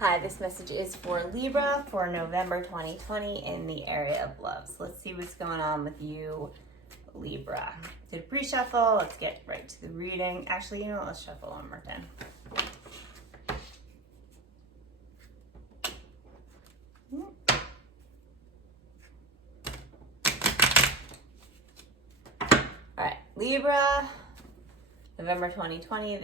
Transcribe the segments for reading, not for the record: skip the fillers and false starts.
Hi, this message is for Libra for November 2020 in the area of love. So let's see what's going on with you, Libra. Did a pre-shuffle. Let's get right to the reading. Actually, let's shuffle one more time. All right, Libra, November 2020.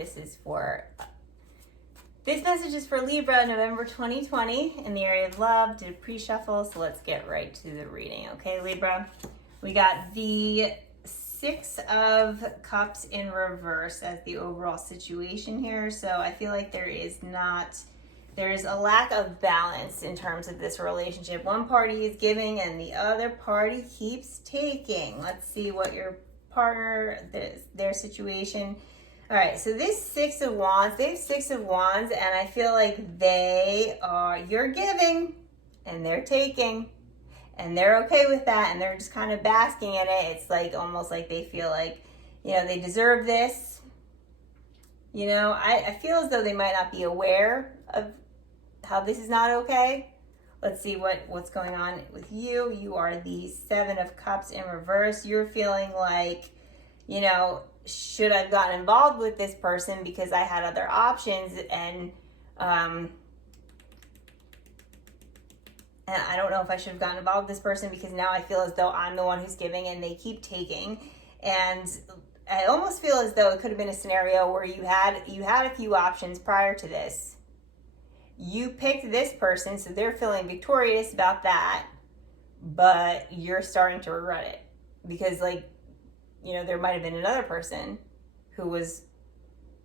This message is for Libra, November 2020, in the area of love. Did a pre-shuffle, so let's get right to the reading. Okay, Libra, we got the Six of Cups in reverse as the overall situation here. So I feel like there is a lack of balance in terms of this relationship. One party is giving and the other party keeps taking. Let's see what your partner, their situation. All right, so this Six of Wands, they have Six of Wands, and I feel like you're giving and they're taking, and they're okay with that, and they're just kind of basking in it. It's like almost like they feel like, they deserve this. I feel as though they might not be aware of how this is not okay. Let's see what's going on with you. You are the Seven of Cups in reverse. You're feeling like, should I have gotten involved with this person because I had other options, and I don't know if I should have gotten involved with this person because now I feel as though I'm the one who's giving and they keep taking. And I almost feel as though it could have been a scenario where you had a few options prior to this. You picked this person, so they're feeling victorious about that, but you're starting to regret it because there might have been another person who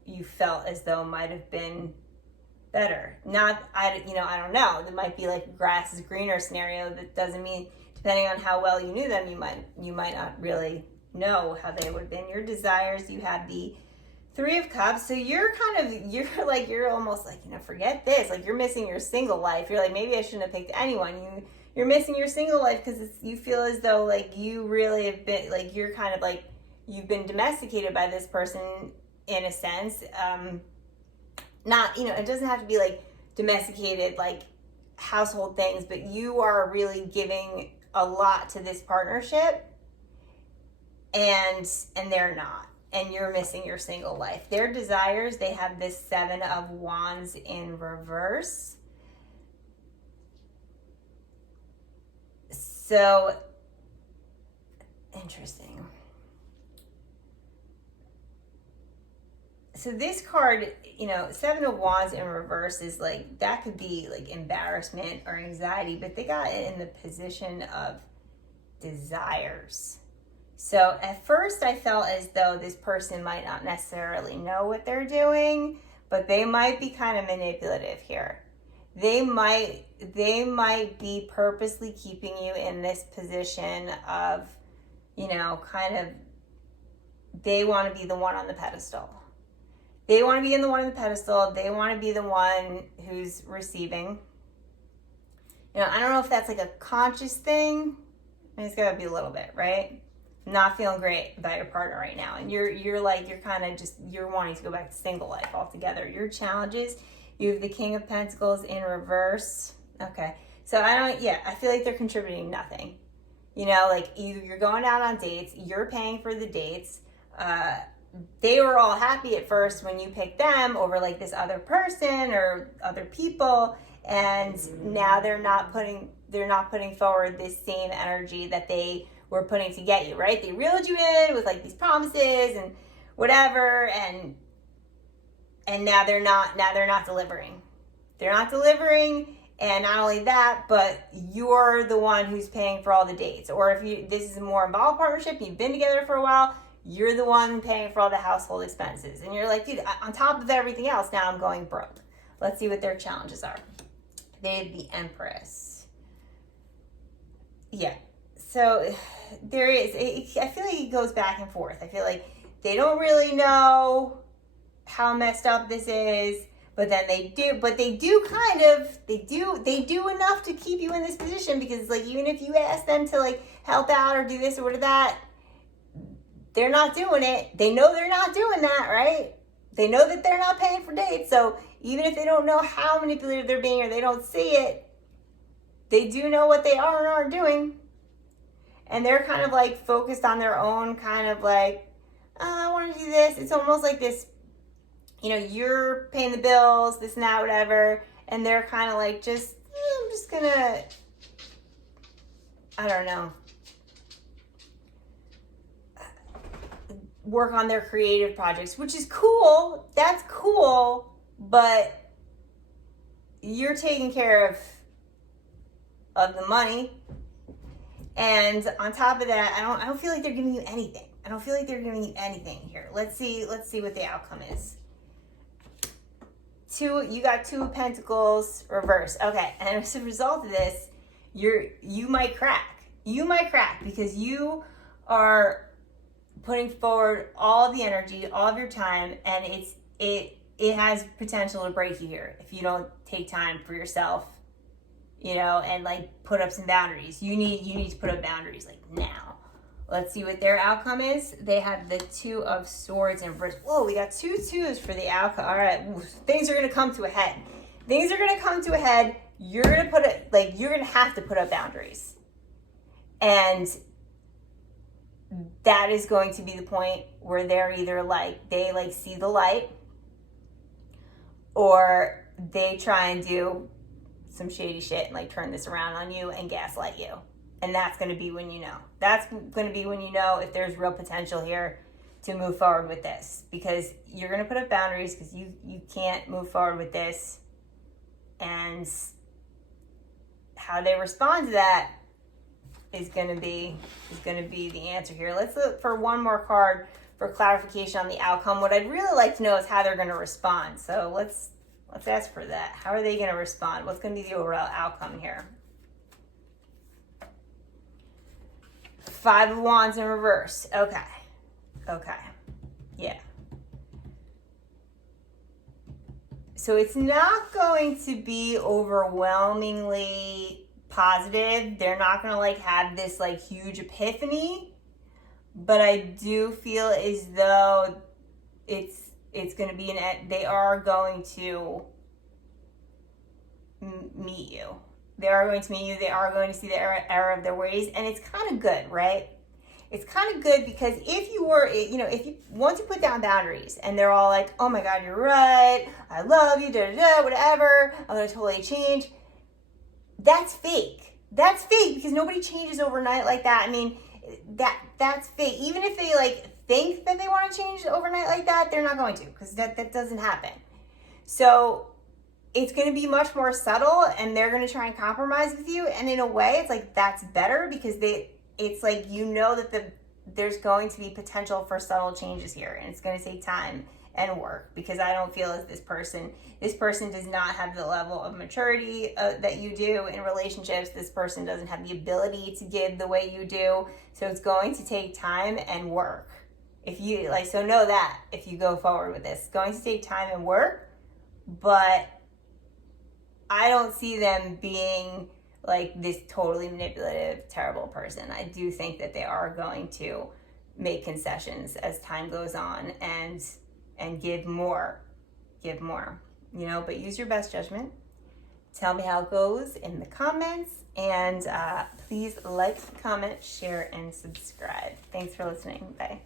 you felt as though might have been better. I don't know. It might be like grass is greener scenario. That doesn't mean, depending on how well you knew them, you might not really know how they would have been. Your desires, you have the Three of Cups. So you're almost like, forget this. Like you're missing your single life. You're like, maybe I shouldn't have picked anyone. You're missing your single life because you feel as though like you really have been, like you're kind of like, you've been domesticated by this person in a sense. It doesn't have to be like domesticated, like household things, but you are really giving a lot to this partnership and they're not. And you're missing your single life. Their desires, they have this Seven of Wands in reverse. So, interesting. So this card, Seven of Wands in reverse is like, that could be like embarrassment or anxiety, but they got it in the position of desires. So at first I felt as though this person might not necessarily know what they're doing, but they might be kind of manipulative here. They might be purposely keeping you in this position of, they want to be the one on the pedestal. They want to be the one on the pedestal. They want to be the one who's receiving. I don't know if that's like a conscious thing. It's got to be a little bit, right? Not feeling great about your partner right now, and you're wanting to go back to single life altogether. Your challenges, you have the King of Pentacles in reverse. Okay, so I feel like they're contributing nothing. You're going out on dates, you're paying for the dates. They were all happy at first when you picked them over like this other person or other people, and now they're not putting forward this same energy that they were putting to get you, right? They reeled you in with like these promises and whatever, and now they're not delivering. They're not delivering, and not only that, but you're the one who's paying for all the dates. Or if this is a more involved partnership, you've been together for a while, you're the one paying for all the household expenses. And you're like, dude, on top of everything else, now I'm going broke. Let's see what their challenges are. They have the Empress. Yeah. So I feel like it goes back and forth. I feel like they don't really know how messed up this is, but then they do enough to keep you in this position, because like even if you ask them to like help out or do this or do that, they're not doing it. They know they're not doing that, right? They know that they're not paying for dates. So even if they don't know how manipulative they're being or they don't see it, they do know what they are and aren't doing. And they're kind of like focused on their own kind of like, oh, I want to do this. It's almost like this, you know, you're paying the bills, this and that, whatever. And they're kind of like, just, I'm just going to, I don't know, work on their creative projects, which is cool. That's cool. But you're taking care of the money. And on top of that, I don't feel like they're giving you anything. I don't feel like they're giving you anything here. Let's see what the outcome is. You got 2 of Pentacles reverse. Okay, and as a result of this, you might crack. You might crack because you are putting forward all of the energy, all of your time, and it has potential to break you here if you don't take time for yourself, you know, and like put up some boundaries. You need to put up boundaries like now. Let's see what their outcome is. They have the 2 of Swords in reverse. Whoa, we got 2 2s for the outcome. All right, things are gonna come to a head. Things are gonna come to a head. You're gonna have to put up boundaries, and that is going to be the point where they're either like they like see the light, or they try and do some shady shit and like turn this around on you and gaslight you. And that's going to be when you know. That's going to be when you know if there's real potential here to move forward with this, because you're going to put up boundaries because you can't move forward with this, and how they respond to that is going to be the answer here. Let's look for one more card for clarification on the outcome. What I'd really like to know is how they're going to respond. So let's ask for that. How are they going to respond? What's going to be the overall outcome here? 5 of Wands in reverse. Okay. Yeah. So it's not going to be overwhelmingly positive. They're not going to like have this like huge epiphany, but I do feel as though it's going to be they are going to meet you. They are going to meet you. They are going to see the error of their ways. And it's kind of good, right? It's kind of good because if you once you put down boundaries and they're all like, oh my God, you're right, I love you, whatever, I'm going to totally change. That's fake. That's fake because nobody changes overnight like that. I mean, that's fake. Even if they like think that they want to change overnight like that, they're not going to, because that doesn't happen. So it's going to be much more subtle, and they're going to try and compromise with you. And in a way, it's like that's better because it's like you know that there's going to be potential for subtle changes here, and it's going to take time and work, because I don't feel as this person does not have the level of maturity that you do in relationships. This person doesn't have the ability to give the way you do. So it's going to take time and work. If you like, so know that if you go forward with this, it's going to take time and work, but I don't see them being like this totally manipulative, terrible person. I do think that they are going to make concessions as time goes on and give more, but use your best judgment. Tell me how it goes in the comments, and please like, comment, share, and subscribe. Thanks for listening. Bye.